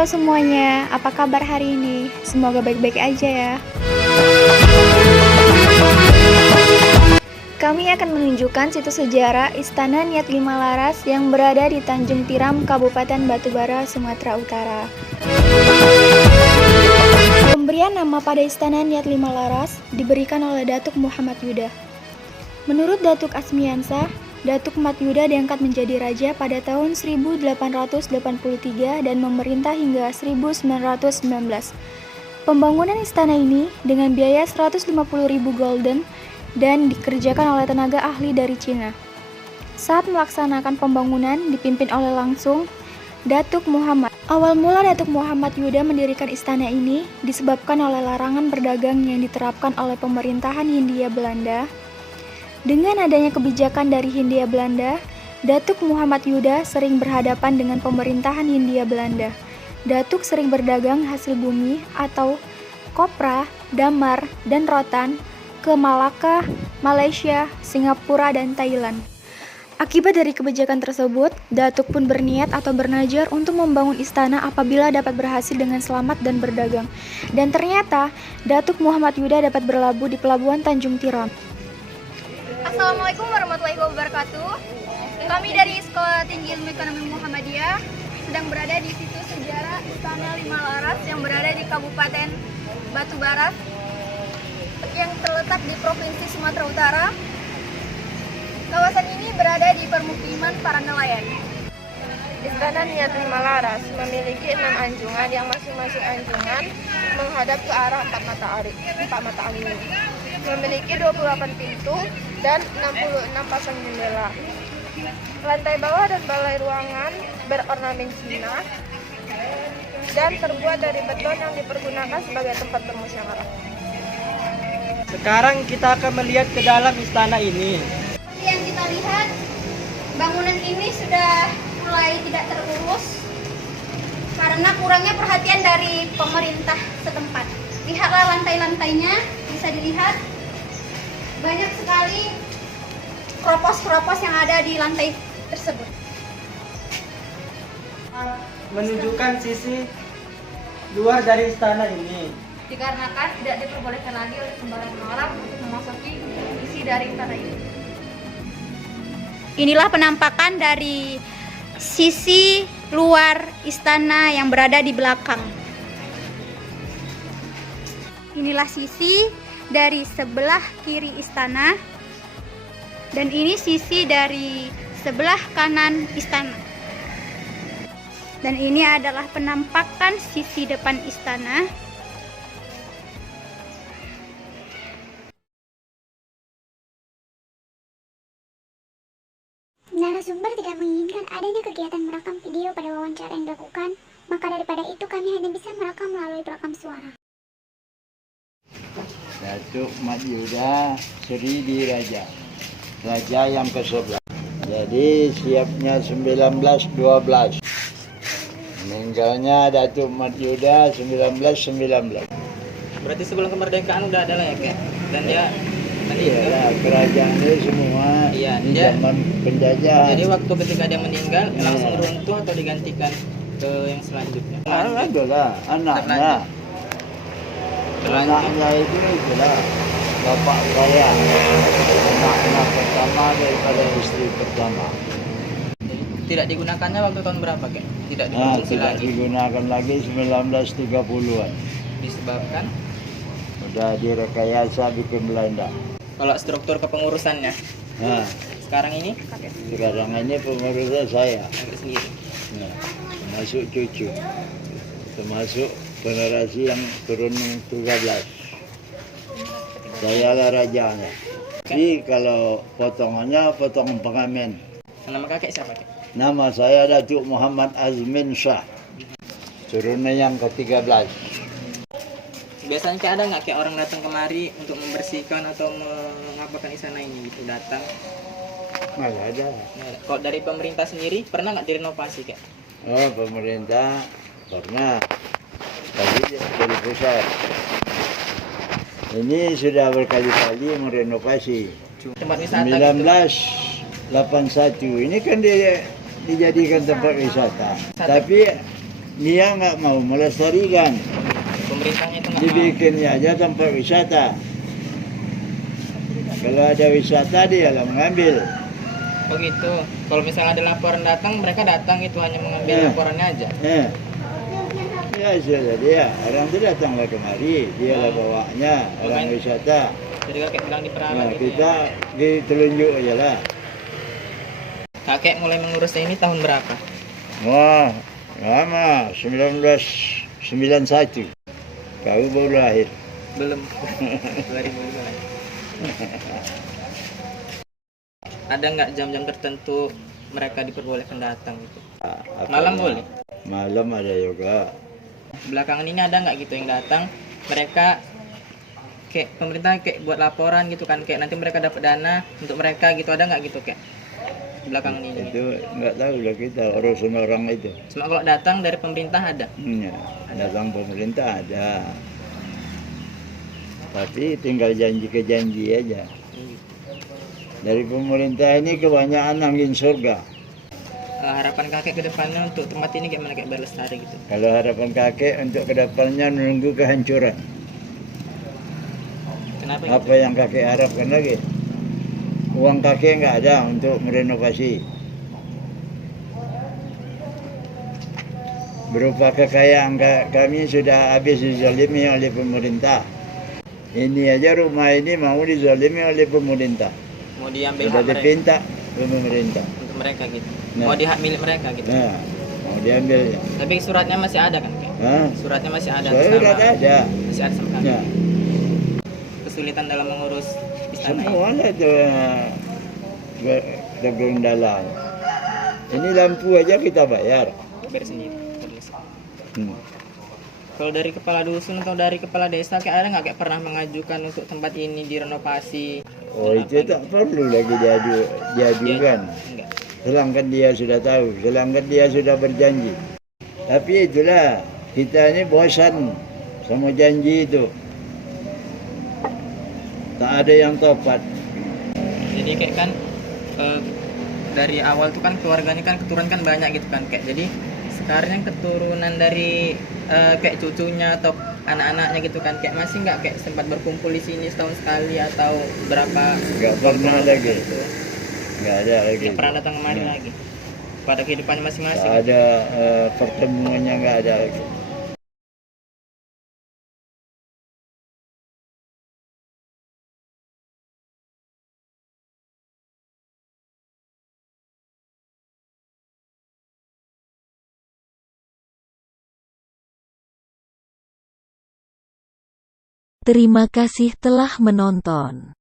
Halo semuanya, apa kabar hari ini? Semoga baik-baik aja ya. Kami akan menunjukkan situs sejarah Istana Niat Lima Laras yang berada di Tanjung Tiram, Kabupaten Batubara, Sumatera Utara. Pemberian nama pada Istana Niat Lima Laras diberikan oleh Datuk Muhammad Yuda. Menurut Datuk Asmiansah, Datuk Mat Yuda diangkat menjadi raja pada tahun 1883 dan memerintah hingga 1919. Pembangunan istana ini dengan biaya 150.000 gulden dan dikerjakan oleh tenaga ahli dari Cina. Saat melaksanakan pembangunan dipimpin oleh langsung Datuk Muhammad. Awal mula Datuk Muhammad Yuda mendirikan istana ini disebabkan oleh larangan berdagang yang diterapkan oleh pemerintahan Hindia Belanda. Dengan adanya kebijakan dari Hindia Belanda, Datuk Muhammad Yuda sering berhadapan dengan pemerintahan Hindia Belanda. Datuk sering berdagang hasil bumi atau kopra, damar, dan rotan ke Malaka, Malaysia, Singapura, dan Thailand. Akibat dari kebijakan tersebut, Datuk pun berniat atau bernajar untuk membangun istana apabila dapat berhasil dengan selamat dan berdagang. Dan ternyata, Datuk Muhammad Yuda dapat berlabuh di Pelabuhan Tanjung Tiram. Assalamualaikum warahmatullahi wabarakatuh. Kami dari Sekolah Tinggi Ilmu Ekonomi Muhammadiyah sedang berada di situs sejarah Istana Lima Laras yang berada di Kabupaten Batubara yang terletak di Provinsi Sumatera Utara. Kawasan ini berada di permukiman para nelayan. Istana Niat Lima Laras memiliki 6 anjungan yang masing-masing anjungan menghadap ke arah empat mata angin. Memiliki 28 pintu dan 66 pasang jendela. Lantai bawah dan balai ruangan berornamen Cina dan terbuat dari beton yang dipergunakan sebagai tempat bermusyawarah. Sekarang kita akan melihat ke dalam istana ini. Seperti yang kita lihat, bangunan ini sudah mulai tidak terurus karena kurangnya perhatian dari pemerintah setempat. Lihatlah lantai-lantainya, bisa dilihat banyak sekali keropos-keropos yang ada di lantai tersebut. Menunjukkan sisi luar dari istana ini. Dikarenakan tidak diperbolehkan lagi oleh sembarangan orang untuk memasuki isi dari istana ini. Inilah penampakan dari sisi luar istana yang berada di belakang. Inilah sisi dari sebelah kiri istana, dan ini sisi dari sebelah kanan istana. Dan ini adalah penampakan sisi depan istana. Narasumber tidak menginginkan adanya kegiatan merekam video pada wawancara yang dilakukan, maka daripada itu kami hanya bisa merekam melalui perekam suara. Datuk Mat Yuda Seri Diraja, Raja yang ke-11. Jadi siapnya 1912. Meninggalnya Datuk Mat Yuda 1919. Berarti sebelum kemerdekaan udah ada lah ya, Kak? Dan dia Iya, kerajaan itu semua di zaman penjajahan. Jadi waktu ketika dia meninggal langsung runtuh atau digantikan ke yang selanjutnya? Ada lah, anaknya. Anaknya itu itulah bapak saya, anak pertama daripada istri pertama. Tidak digunakannya waktu tahun berapa, Kak? Tidak difungsi Tidak lagi. digunakan lagi 1930-an. Disebabkan Udah direkayasa bikin Belanda. kalau struktur kepengurusannya Nah, sekarang ini sekarang ini pengurusnya saya. agak sendiri. Nah, termasuk cucu, termasuk generasi yang turun 13. Saya lah rajanya. Jadi kalau potongannya potongan pengamen. Nama kakek siapa kek? Nama saya Datuk Muhammad Azmin Shah. Turunnya yang ke-13. Biasanya kayak ada nggak kayak orang datang kemari untuk membersihkan atau mengapakan istana ini gitu datang? Nggak ada. Nah, kalau dari pemerintah sendiri pernah nggak direnovasi kek? Oh, pemerintah pernah. Tapi dari pusat. Ini sudah berkali-kali merenovasi. Tempat wisata gitu. 1981 ini kan dijadikan tempat wisata. Tapi dia nggak mau melestarikan. Pemerintahnya itu nggak mau. Dibikinnya aja tempat wisata. Kalau ada wisata dia lah mengambil. Oh gitu. Kalau misalnya ada laporan datang, mereka datang itu hanya mengambil laporannya aja. Ya sudah dia. Orang itu datanglah kemari, dia lah bawanya orang wisata. Jadi kakek bilang diperalat Nah, gitu kita ya. ditelunjuk aja lah. Kakek mulai mengurusnya ini tahun berapa? Wah, lama 1991. Kau baru lahir. Belum. 2002. Ada nggak jam-jam tertentu mereka diperbolehkan datang gitu? Malam boleh? Malam ada juga. Belakangan ini ada nggak gitu yang datang, mereka kayak pemerintah kayak buat laporan gitu kan, kayak nanti mereka dapat dana untuk mereka gitu, ada nggak gitu kayak belakangan ini? Itu nggak tahu lah kita urusan orang itu. Cuma kalau datang dari pemerintah ada. Ya, datang pemerintah ada. Tapi tinggal janji ke janji aja. Dari pemerintah ini kebanyakan angin surga. Harapan kakek ke depannya untuk tempat ini gimana kayak berlestari gitu? Kalau harapan kakek untuk kedepannya menunggu kehancuran. Kenapa Apa gitu? yang kakek harapkan lagi? Uang kakek nggak ada untuk merenovasi. Berupa kekayaan kami sudah habis dizalimi oleh pemerintah. Ini aja rumah ini mau dizalimi oleh pemerintah. Mau diambil Sudah hak mereka, dipinta ke pemerintah. untuk mereka gitu. Nah. Mau di hak milik mereka gitu. Nah, mau diambilnya. Tapi suratnya masih ada kan kayak? Hah? Suratnya masih ada. Saya udah ada. Masih ada sama kakek. Ya, Kesulitan dalam mengurus istana ini. semua lah itu bergendalan. Ini lampu aja kita bayar. Bayar sendiri. Hmm. Kalau dari kepala dusun atau dari kepala desa kayak ada nggak kayak pernah mengajukan untuk tempat ini direnovasi? Oh, itu tak perlu lagi diajukan. Enggak. Selangkan dia sudah tahu, selangkan dia sudah berjanji. Tapi itulah, kita ini bosan sama janji itu. Tak ada yang tepat. Jadi kayak kan dari awal tuh kan keluarganya kan keturunan kan banyak gitu kan kayak, jadi sekarang keturunan dari kayak cucunya atau anak-anaknya gitu kan kayak masih nggak kayak sempat berkumpul di sini setahun sekali atau berapa? Nggak pernah lagi. Gitu. Nggak ada lagi. Nggak pernah datang kemari lagi. Pada kehidupannya masing-masing. Nggak ada pertemuannya, nggak ada lagi. Terima kasih telah menonton.